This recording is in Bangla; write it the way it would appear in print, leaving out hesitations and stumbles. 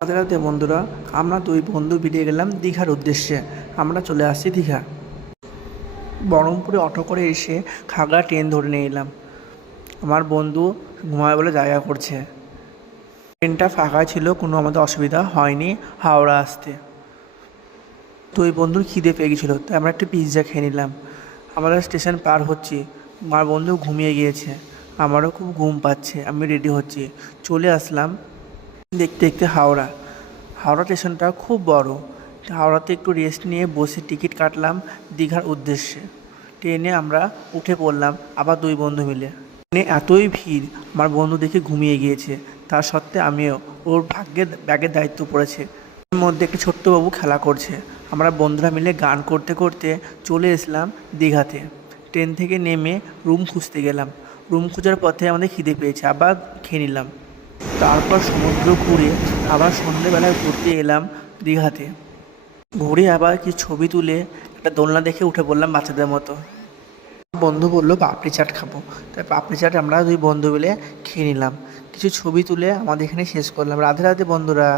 রাতে রাতে বন্ধুরা, আমরা দুই বন্ধু বেরিয়ে গেলাম দীঘার উদ্দেশ্যে। আমরা চলে আসছি দীঘা। বহরমপুরে অটো করে এসে খাগড়া ট্রেন ধরে নিয়ে এলাম। আমার বন্ধু ঘুমায় বলে জায়গা করছে। ট্রেনটা ফাঁকা ছিল, কোনো আমাদের অসুবিধা হয়নি হাওড়া আসতে। দুই বন্ধুর খিদে পেয়ে গেছিলো, তাই আমরা একটু পিৎজা খেয়ে নিলাম। আমরা স্টেশন পার হচ্ছি, আমার বন্ধু ঘুমিয়ে গিয়েছে, আমারও খুব ঘুম পাচ্ছে। আমি রেডি হচ্ছি, চলে আসলাম দেখতে দেখতে হাওড়া। হাওড়া স্টেশনটা খুব বড়। হাওড়াতে একটু রেস্ট নিয়ে বসে টিকিট কাটলাম দীঘার উদ্দেশ্যে। ট্রেনে আমরা উঠে পড়লাম আবার দুই বন্ধু মিলে। ট্রেনে এতই ভিড়, আমার বন্ধু দেখে ঘুমিয়ে গিয়েছে, তা সত্ত্বে আমিও ওর ব্যাগের দায়িত্ব পড়েছে। এর মধ্যে একটি ছোট্ট বাবু খেলা করছে। আমরা বন্ধুরা মিলে গান করতে করতে চলে এসলাম দীঘাতে। ট্রেন থেকে নেমে রুম খুঁজতে গেলাম। রুম খোঁজার পথে আমাদের খিদে পেয়েছে, আবার খেয়ে নিলাম। তারপর সমুদ্র ঘুরে আবার সন্ধেবেলায় ঘুরতে এলাম দীঘাতে। ঘুরে আবার কিছু ছবি তুলে একটা দোলনা দেখে উঠে পড়লাম বাচ্চাদের মতো। বন্ধু বললো পাপড়ি চাট খাবো, তাই পাপড়ি চাট আমরা দুই বন্ধু মিলে খেয়ে নিলাম। কিছু ছবি তুলে আমাদের এখানে শেষ করলাম। রাধে রাধে বন্ধুরা।